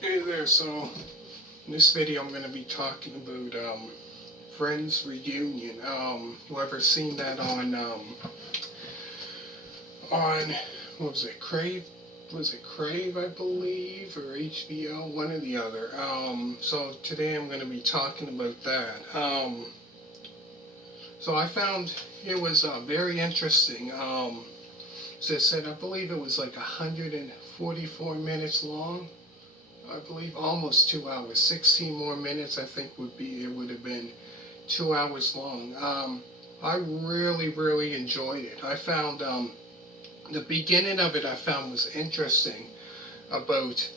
Hey there, so in this video I'm going to be talking about Friends Reunion. Whoever's seen that on what was it, Crave? Was it Crave, I believe, or HBO, one or the other. So today I'm going to be talking about that. So I found it was very interesting. As I said, I believe it was like 144 minutes long. I believe almost 2 hours. 16 more minutes, I think, it would have been 2 hours long. I really enjoyed it. I found the beginning of it I found was interesting about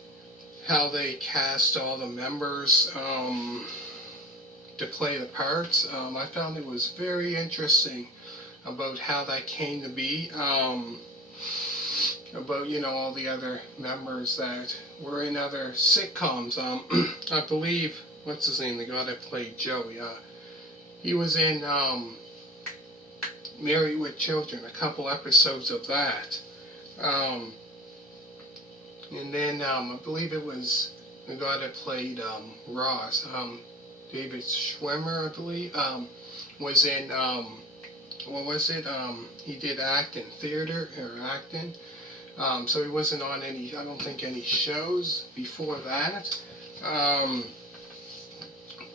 how they cast all the members to play the parts. I found it was very interesting about how that came to be. About all the other members that were in other sitcoms. I believe what's his name, the guy that played Joey. He was in Married with Children, a couple episodes of that. And then I believe it was the guy that played Ross, David Schwimmer, I believe, was in what was it? He did theater or acting. So he wasn't on any, I don't think, any shows before that.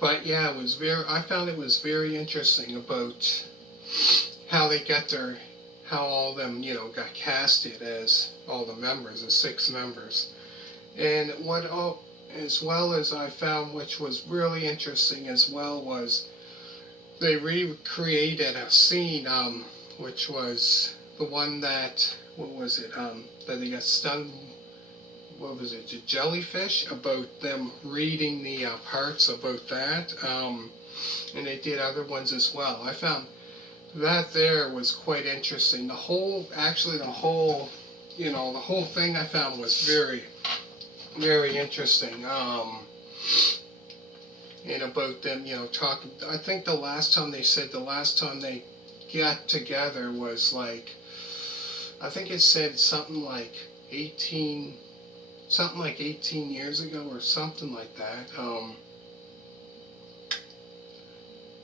But yeah, I found it was very interesting about how they got how all of them, got casted as all the members, the 6 members. And as well as I found, which was really interesting as well, was they recreated a scene, which was the one that, what was it, that they got stung, what was it, the jellyfish, about them reading the parts about that, and they did other ones as well. I found that there was quite interesting. The whole thing I found was very interesting. And about them, talking. I think the last time they got together was like, I think it said something like 18 years ago or something like that. I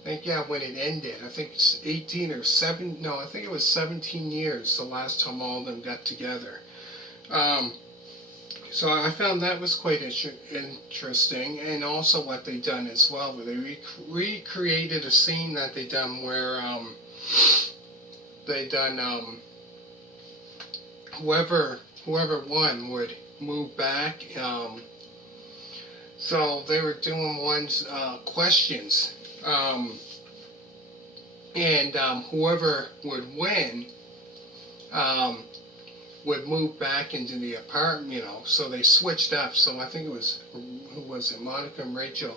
think, yeah, when it ended, I think it's 18 or 7. No, I think it was 17 years the last time all of them got together. So I found that was quite interesting, and also what they done as well, where they recreated a scene that they done where they done whoever won would move back. So they were doing one's questions, and whoever would win would move back into the apartment. So they switched up. So I think it was, who was it? Monica and Rachel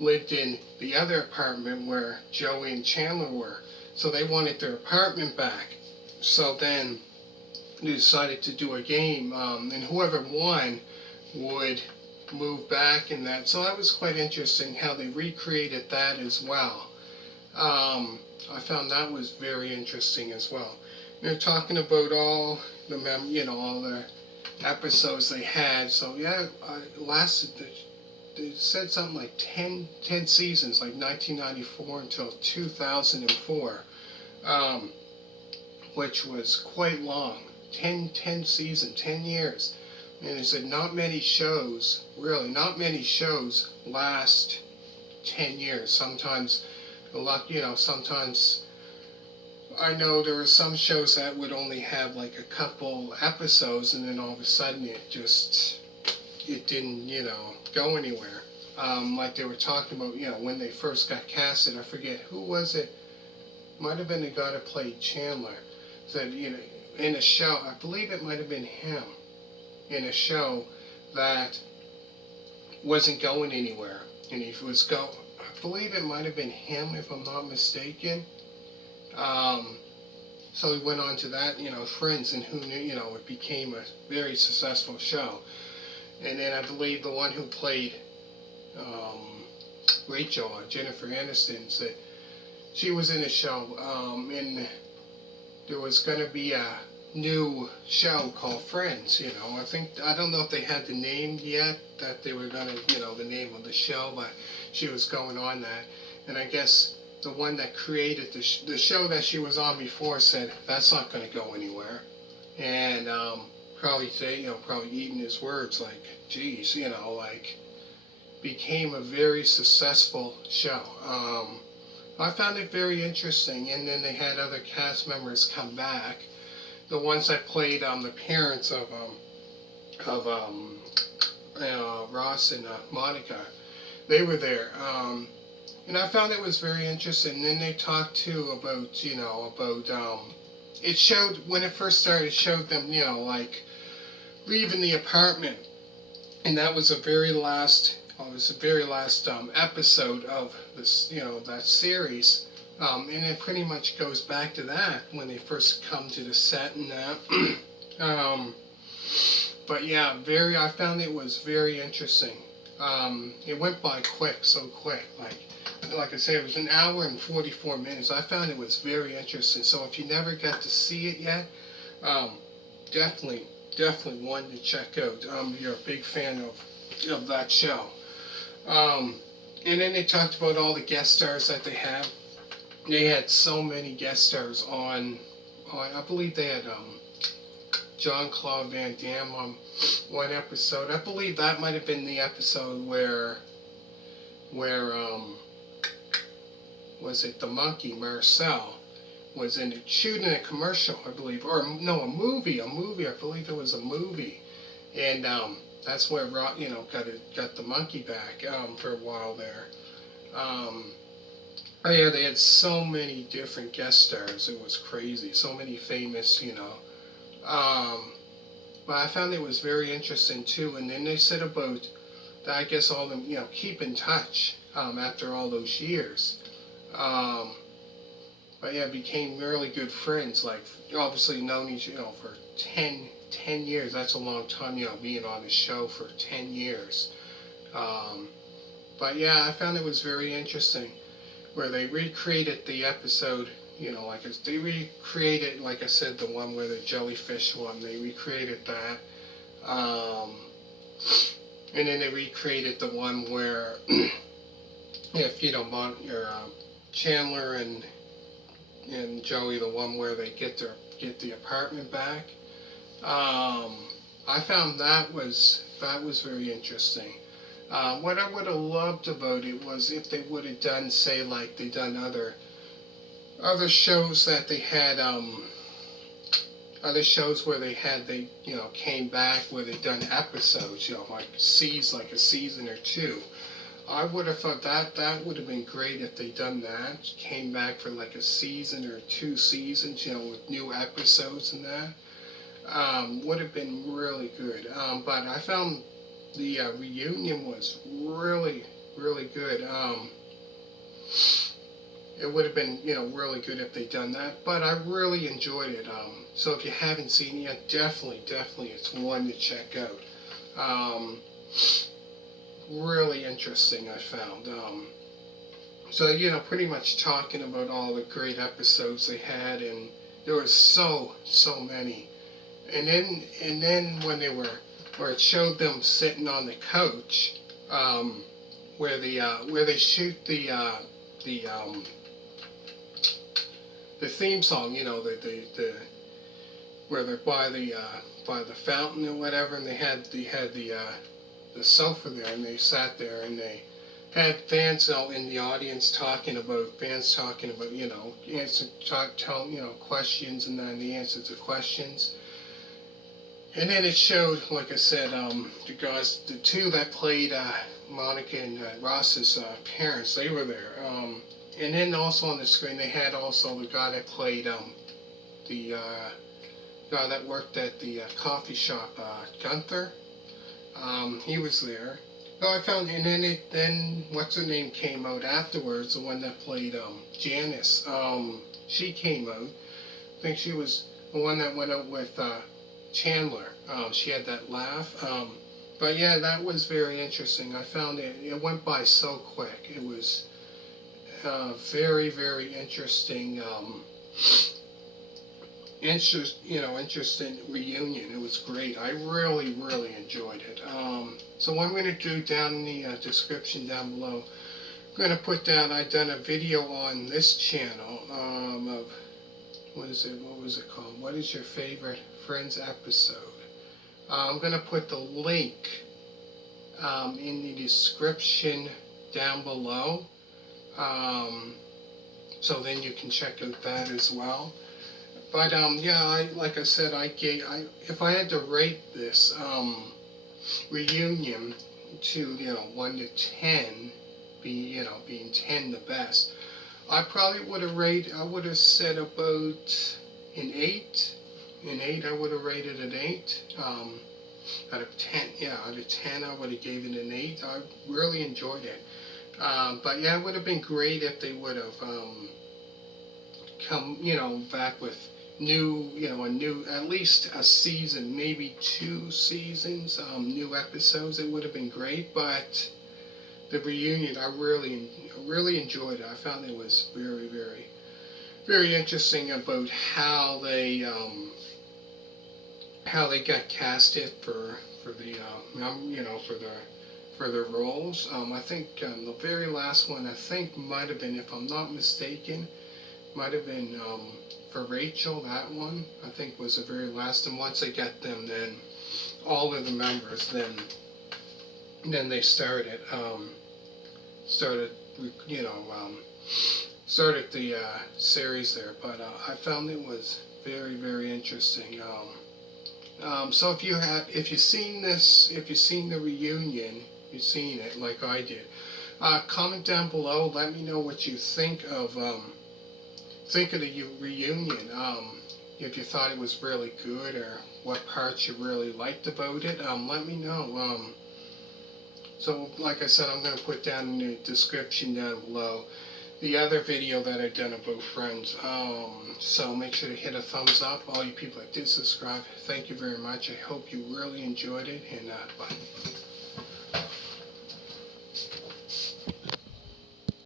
lived in the other apartment where Joey and Chandler were. So they wanted their apartment back. So then they decided to do a game, and whoever won would move back in that. So that was quite interesting how they recreated that as well. I found that was very interesting as well. They're talking about all all the episodes they had. So yeah, they said something like 10 seasons, like 1994 until 2004, which was quite long. 10 seasons, 10 years. And they said not many shows last 10 years. Sometimes sometimes I know there were some shows that would only have like a couple episodes, and then all of a sudden it didn't, go anywhere. Like they were talking about, when they first got casted, I forget who was it. Might have been the guy that played Chandler. Said, in a show, I believe it might have been him, in a show that wasn't going anywhere, and he was go. I believe it might have been him, if I'm not mistaken. So he went on to that, Friends, and who knew, it became a very successful show. And then I believe the one who played Rachel, Jennifer Aniston, she was in a show, and there was going to be new show called Friends. I don't know if they had the name yet that they were gonna, the name of the show, but she was going on that, and I guess the one that created the show that she was on before said that's not gonna go anywhere, and probably say, probably eating his words like, geez, like became a very successful show. I found it very interesting, and then they had other cast members come back. The ones that played the parents of Ross and Monica, they were there, and I found it was very interesting. And then they talked too about it showed when it first started. It showed them like leaving the apartment, and that was the very last. It was the very last episode of this, that series. And it pretty much goes back to that when they first come to the set and that. But yeah, I found it was very interesting. It went by quick, so quick. Like I said, it was an hour and 44 minutes. I found it was very interesting. So if you never got to see it yet, definitely, definitely one to check out. You're a big fan of that show. And then they talked about all the guest stars that they have. They had so many guest stars on I believe they had Jean-Claude Van Damme on one episode. I believe that might have been the episode where was it the monkey Marcel was shooting a commercial, I believe, or no, a movie. I believe it was a movie, and that's where got the monkey back for a while there. Oh yeah, they had so many different guest stars. It was crazy. So many famous, But I found it was very interesting too. And then they said about that. I guess all of them, keep in touch after all those years. But yeah, became really good friends. Like obviously known each, for 10 years. That's a long time, being on the show for 10 years. But yeah, I found it was very interesting where they recreated the episode, they recreated, like I said, the one where the jellyfish one, they recreated that. And then they recreated the one where, if your Chandler and Joey, the one where they get the apartment back. I found that was very interesting. What I would have loved about it was if they would have done, say, like they done other shows that they had, other shows where they came back where they done episodes, like like a season or two. I would have thought that would have been great if they done that, came back for like a season or 2 seasons, with new episodes and that. Would have been really good. But I found the reunion was really, really good. It would have been, really good if they'd done that. But I really enjoyed it. So if you haven't seen it yet, definitely, it's one to check out. Really interesting, I found. So, pretty much talking about all the great episodes they had, and there was so many. And then when where it showed them sitting on the couch, where they shoot the theme song, the where they're by the fountain or whatever, and they had the sofa there, and they sat there, and they had fans out in the audience talking about telling questions, and then the answers to questions. And then it showed, like I said, the two that played Monica and Ross's parents, they were there. And then also on the screen, they had also the guy that played the guy that worked at the coffee shop, Gunther. He was there. Oh, I found, and then what's her name came out afterwards, the one that played Janice. She came out. I think she was the one that went out with Chandler. She had that laugh. But yeah, that was very interesting. I found it went by so quick. It was very, very interesting interesting reunion. It was great. I really, really enjoyed it. So what I'm going to do down in the description down below, I'm going to put down, I've done a video on this channel of, what was it called? What is your favorite Friends episode? I'm going to put the link in the description down below. So then you can check out that as well. But yeah, like I said, if I had to rate this reunion to 1 to 10, being 10 the best, I probably would have rated. I would have said about an 8. An 8, I would have rated an 8. Out of 10, yeah, out of 10, I would have gave it an 8. I really enjoyed it. But yeah, it would have been great if they would have come, back with at least a season, maybe 2 seasons, new episodes. It would have been great. But the reunion, I really enjoyed it. I found it was very, very, very interesting about how they got casted for the for their roles. I think the very last one, I think, might have been, if I'm not mistaken, might have been for Rachel. That one, I think, was the very last. And once they got them, then all of the members, then they started started you know started the series there. But I found it was very, very interesting. So if you've seen this, if you've seen the reunion, you've seen it like I did. Comment down below. Let me know what you think of the reunion. If you thought it was really good, or what parts you really liked about it. Let me know. So like I said, I'm going to put down in the description down below the other video that I've done about Friends. So make sure to hit a thumbs up. All you people that did subscribe, thank you very much. I hope you really enjoyed it, and bye.